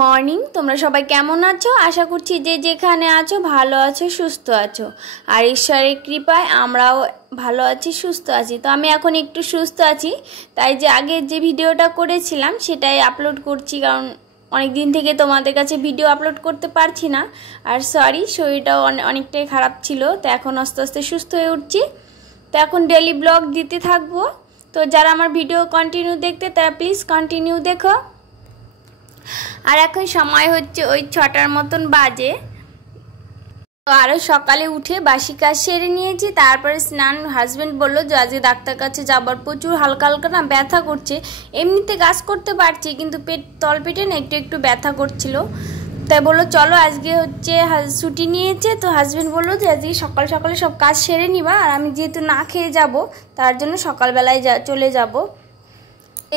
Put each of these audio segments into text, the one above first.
Morning. তোমরা সবাই কেমন আছো? আশা করছি যে যেখানে আছো ভালো আছো, সুস্থ আছো। আর ঈশ্বরের কৃপায় আমরাও ভালো আছি, সুস্থ আছি। তো আমি এখন একটু সুস্থ আছি, তাই যে আগে যে ভিডিওটা করেছিলাম সেটাই আপলোড করছি, কারণ অনেক দিন থেকে তোমাদের কাছে ভিডিও আপলোড করতে পারছি না। আর সরি, শরীরটাও অনেকটাই খারাপ ছিল, তো এখন আস্তে আস্তে সুস্থ হয়ে উঠছি। তো এখন ডেলি ব্লগ দিতে থাকবো। তো যারা আমার ভিডিও কন্টিনিউ দেখতে তারা প্লিজ কন্টিনিউ দেখো। আর এখন সময় হচ্ছে ওই 6টার মতন বাজে। তো আরও সকালে উঠে বাসি কাজ সেরে নিয়েছি, তারপরে স্নান। হাজব্যান্ড বললো যে আজকে ডাক্তার কাছে যাবার, প্রচুর হালকা হালকা না ব্যথা করছে। এমনিতে কাজ করতে পারছি, কিন্তু তলপেটে না একটু একটু ব্যথা করছিল। তাই বললো চলো, আজকে হচ্ছে ছুটি নিয়েছে। তো হাজব্যান্ড বললো যে আজকে সকাল সকালে সব কাজ সেরে নিবা, আর আমি যেহেতু না খেয়ে যাব তার জন্য সকালবেলায় চলে যাব।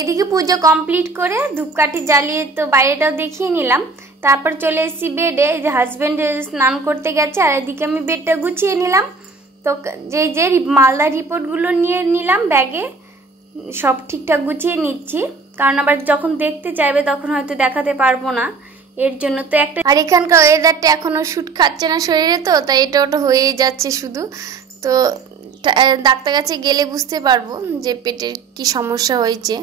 এদিকে পুজো কমপ্লিট করে ধূপকাঠি জ্বালিয়ে তো বাইরেটাও দেখিয়ে নিলাম। তারপর চলে এসেছি বেডে, যে হাজব্যান্ড স্নান করতে গেছে, আর এদিকে আমি বেডটা গুছিয়ে নিলাম। তো যে মালদার রিপোর্টগুলো নিয়ে নিলাম ব্যাগে, সব ঠিকঠাক গুছিয়ে নিচ্ছি, কারণ আবার যখন দেখতে চাইবে তখন হয়তো দেখাতে পারবো না, এর জন্য। তো একটা, আর এখানকার ওয়েদারটা এখনও শ্যুট খাচ্ছে না শরীরে, তো তাই এটা ওটা হয়েই যাচ্ছে শুধু। তো ডাক্তার কাছে গেলে বুঝতে পারবো যে পেটের কি সমস্যা হয়েছে।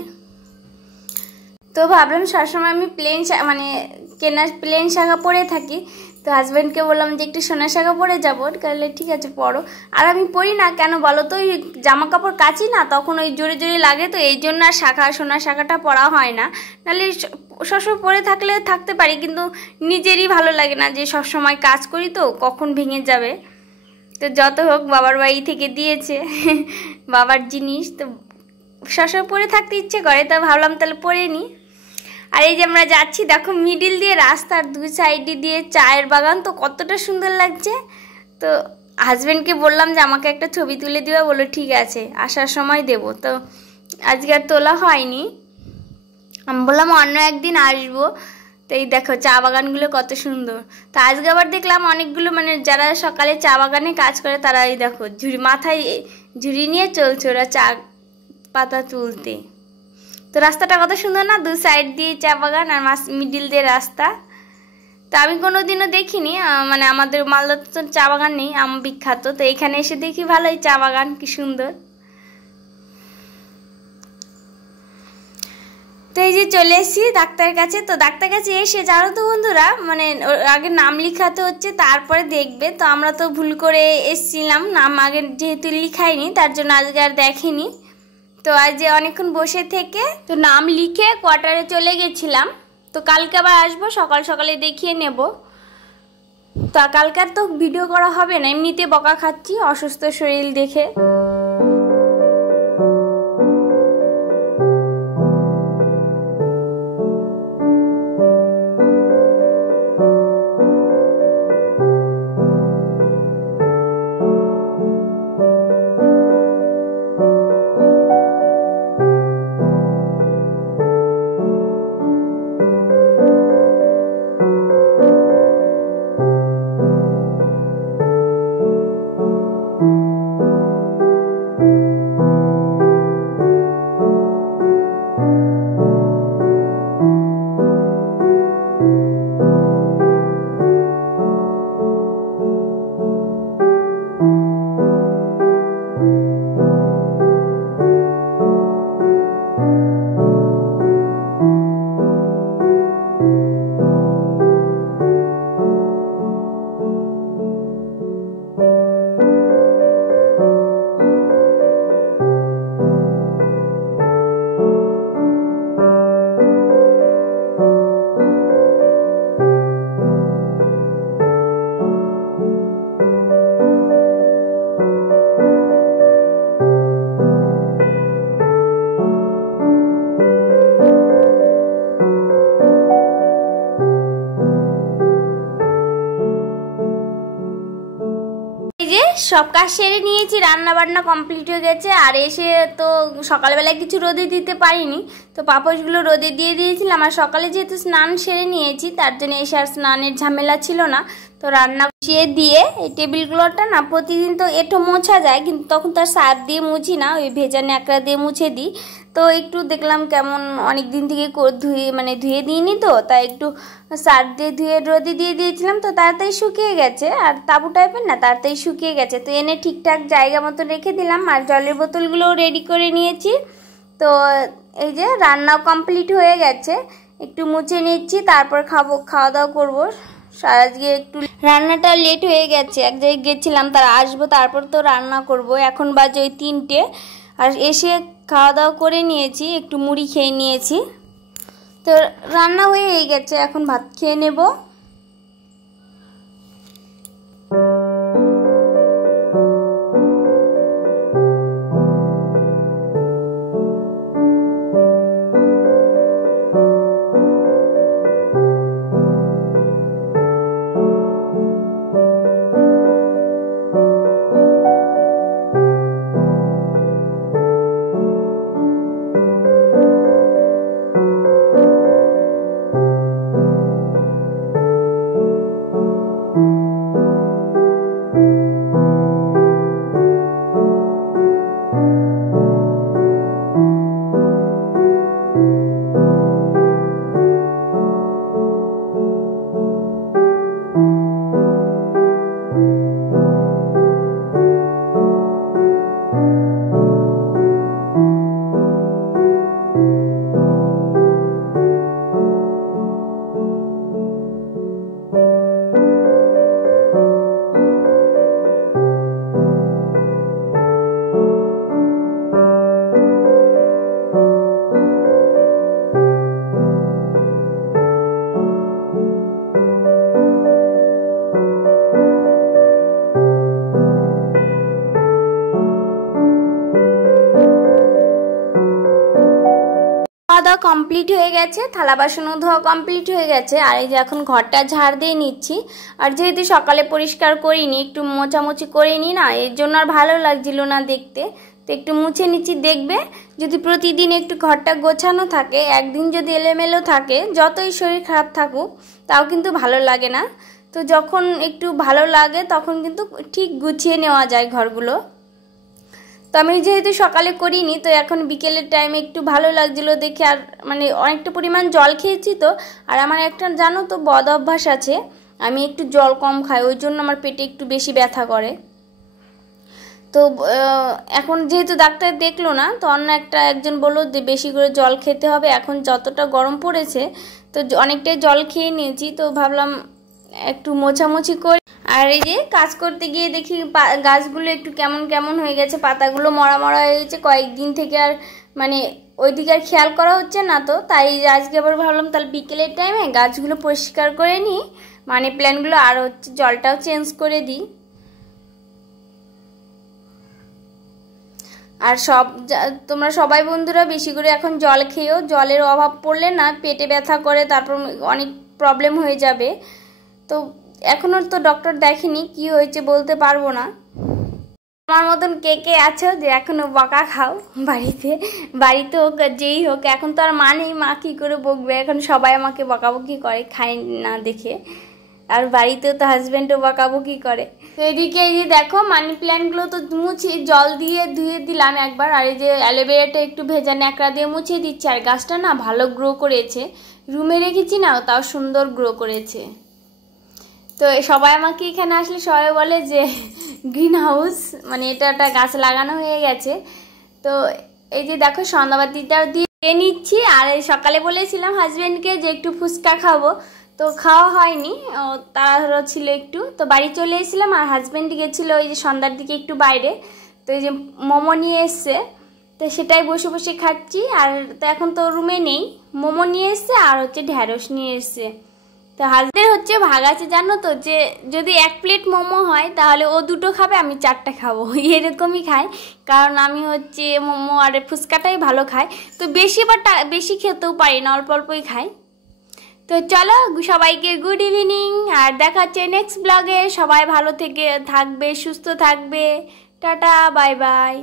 তো ভাবলাম সবসময় আমি কেনা প্লেন শাখা পরে থাকি। তো হাজব্যান্ডকে বললাম যে একটু সোনা শাখা পরে যাবো, তাহলে ঠিক আছে পরো। আর আমি পরি না কেন বলো তো, ওই জামা কাপড় কাচি না, তখন ওই জোরে জোরে লাগে, তো এই জন্য আর সোনা শাখাটা পরা হয় না। নাহলে সবসময় পরে থাকতে পারি, কিন্তু নিজেরই ভালো লাগে না, যে সবসময় কাজ করি তো কখন ভেঙে যাবে। তো যত হোক বাবার বাড়ি থেকে দিয়েছে বাবার জিনিস, তো সবসময় পরে থাকতে ইচ্ছে করে, তা ভাবলাম তাহলে পরে নিই। আর এই যে আমরা যাচ্ছি, দেখো মিডিল দিয়ে রাস্তার দুই সাইডে দিয়ে চায়ের বাগান, তো কতটা সুন্দর লাগছে। তো হাজব্যান্ডকে বললাম যে আমাকে একটা ছবি তুলে দিবা, বললো ঠিক আছে আসার সময় দেব। তো আজকে আর তোলা হয়নি, আমি বললাম অন্য একদিন আসবো। তো এই দেখো চা বাগানগুলো কত সুন্দর। তো আজকে আবার দেখলাম অনেকগুলো, যারা সকালে চা বাগানে কাজ করে তারা এই দেখো মাথায় ঝুড়ি নিয়ে চলছে ওরা চা পাতা তুলতে। তো রাস্তাটা কত সুন্দর না, দু সাইড দিয়ে চা বাগান আর মিডিল দিয়ে রাস্তা। তো আমি কোনোদিনও দেখিনি, আমাদের মালদাতে তো চা বাগান নেই, আম বিখ্যাত। তো এখানে এসে দেখি ভালোই চা বাগান, কি সুন্দর। তো এই যে চলে এসেছি ডাক্তারের কাছে। তো ডাক্তার কাছে এসে জানো তো বন্ধুরা, আগে নাম লিখাতে হচ্ছে, তারপরে দেখবে। তো আমরা তো ভুল করে এসেছিলাম, নাম আগে যেহেতু লিখাইনি তার জন্য আজকে আর দেখেনি। তো আজ অনেকক্ষণ বসে থেকে তো নাম লিখে কোয়ার্টারে চলে গেছিলাম। তো কালকে আবার আসবো, সকাল সকালে দেখিয়ে নেব। তো কালকে আর তো ভিডিও করা হবে না, এমনিতে বকা খাচ্ছি অসুস্থ শরীর দেখে। সব কাজ সেরে নিয়েছি, রান্না বান্না কমপ্লিট হয়ে গেছে। আর এসে তো সকালবেলায় কিছু রোদে দিতে পারিনি, তো পাপোশগুলো রোদে দিয়ে দিয়েছিলাম। আর সকালে যেহেতু স্নান সেরে নিয়েছি তার জন্য এসে আর স্নানের ঝামেলা ছিল না, তো রান্না বসিয়ে দিয়ে এই টেবিলগুলোটা না প্রতিদিন তো এঁঠো মোছা যায়, কিন্তু তখন তার সার্ফ দিয়ে মুছি না, ওই ভেজা ন্যাকড়া দিয়ে মুছে দিই। তো একটু দেখলাম কেমন অনেক দিন থেকে ধুয়ে দিইনি, তো তাই একটু সার্ফ দিয়ে ধুয়ে রোদে দিয়ে দিয়েছিলাম, তো তাড়াতাড়ি শুকিয়ে গেছে। আর তাবু টাইপের না, তাড়াতাড়ি শুকিয়ে গেছে। তো এনে ঠিকঠাক জায়গা মতো রেখে দিলাম। আর জলের বোতলগুলোও রেডি করে নিয়েছি। তো এই যে রান্নাও কমপ্লিট হয়ে গেছে, একটু মুছে নিচ্ছি, তারপর খাওয়া দাওয়া করবো। আজকে একটু রান্নাটা লেট হয়ে গেছে, এক জায়গায় গেছিলাম, তারা আসবো, তারপর তো রান্না করব। এখন বাজে ওই 3টে। আর এসে খাওয়া দাওয়া করে নিয়েছি, একটু মুড়ি খেয়ে নিয়েছি। তো রান্না হয়ে গেছে, এখন ভাত খেয়ে নেব। খাওয়া দাওয়া কমপ্লিট হয়ে গেছে, থালা বাসনও ধোয়া কমপ্লিট হয়ে গেছে। আর এই যে এখন ঘরটা ঝাড় দিয়ে নিচ্ছি। আর যেহেতু সকালে পরিষ্কার করিনি, একটু মোছামুছি করিনি না, এর জন্য আর ভালো লাগছিল না দেখতে। তো একটু মুছে নিচ্ছি। দেখবে যদি প্রতিদিন একটু ঘরটা গোছানো থাকে, একদিন যদি এলোমেলো থাকে, যতই শরীর খারাপ থাকুক তাও কিন্তু ভালো লাগে না। তো যখন একটু ভালো লাগে তখন কিন্তু ঠিক গুছিয়ে নেওয়া যায় ঘরগুলো। তো আমি যেহেতু সকালে করিনি, তো এখন বিকেলের টাইমে একটু ভালো লাগছিলো দেখে। আর মানে অনেকটা পরিমাণ জল খেয়েছি তো। আর আমার একটা জানো তো বদ অভ্যাস আছে, আমি একটু জল কম খাই, ওই জন্য আমার পেটে একটু বেশি ব্যথা করে। তো এখন যেহেতু ডাক্তার দেখলো না, তো অন্য একজন বললো যে বেশি করে জল খেতে হবে। এখন যতটা গরম পড়েছে, তো অনেকটাই জল খেয়ে নিয়েছি। তো ভাবলাম একটু মোছামুছি করি। আর এই যে কাজ করতে গিয়ে দেখি গাছগুলো একটু কেমন কেমন হয়ে গেছে, পাতাগুলো মরা মরা হয়ে গেছে কয়েকদিন থেকে। আর মানে ওইদিকে আর খেয়াল করা হচ্ছে না, তো তাই আজকে আবার ভাবলাম তাহলে বিকেলের টাইমে গাছগুলো পরিষ্কার করে নিই, মানি প্ল্যান্টগুলো, আর হচ্ছে জলটাও চেঞ্জ করে দিই। আর তোমরা সবাই বন্ধুরা বেশি করে এখন জল খেয়েও, জলের অভাব পড়লে না পেটে ব্যথা করে, তারপর অনেক প্রবলেম হয়ে যাবে। তো এখনও তো ডক্টর দেখেনি, কি হয়েছে বলতে পারবো না। আমার মতন কে কে আছো যে এখনো বকা খাও বাড়িতে হোক যেই হোক, এখন তো আর মা নেই, মা কী করে বকবে, এখন সবাই আমাকে বকাবকি করে খাই না দেখে। আর বাড়িতেও তো হাজব্যান্ডও বকাবকি করে। তো এদিকে এই যে দেখো মানি প্ল্যান্টগুলো তো মুছি, জল দিয়ে ধুয়ে দিলাম একবার। আর এই যে অ্যালোভেরাটা একটু ভেজা ন্যাকড়া দিয়ে মুছিয়ে দিচ্ছি। আর গাছটা না ভালো গ্রো করেছে, রুমে রেখেছি না, তাও সুন্দর গ্রো করেছে। তো সবাই আমাকে এখানে আসলে সবাই বলে যে গ্রিন হাউস, মানে এটা একটা গাছ লাগানো হয়ে গেছে। তো এই যে দেখো সন্ধ্যাবাতিটা দিয়ে নিচ্ছি। আর সকালে বলেছিলাম হাজব্যান্ডকে যে একটু ফুচকা খাবো, তো খাওয়া হয়নি, তাড়াহুড়ো ছিল একটু। তো বাড়ি চলে এসেছিলাম। আর হাজব্যান্ড গেছিলো ওই যে সন্ধ্যার দিকে একটু বাইরে, তো এই যে মোমো নিয়ে এসছে, তো সেটাই বসে বসে খাচ্ছি। আর তো এখন তো রুমে নেই, মোমো নিয়ে এসছে আর হচ্ছে ঢ্যাঁড়স নিয়ে এসছে। তো হাজব্যান্ড হচ্ছে ভাগ আছে জানো তো, যে যদি 1 প্লেট মোমো হয় তাহলে ও 2টো খাবে, আমি 4টা খাবো, এরকমই খাই। কারণ আমি হচ্ছে মোমো আর ফুচকাটাই ভালো খাই। তো বেশি খেতেও পারি না, অল্প অল্পই খাই। তো চলো সবাইকে গুড ইভিনিং, আর দেখা হচ্ছে নেক্সট ব্লগে। সবাই ভালো থাকবে, সুস্থ থাকবে। Tata, bye bye.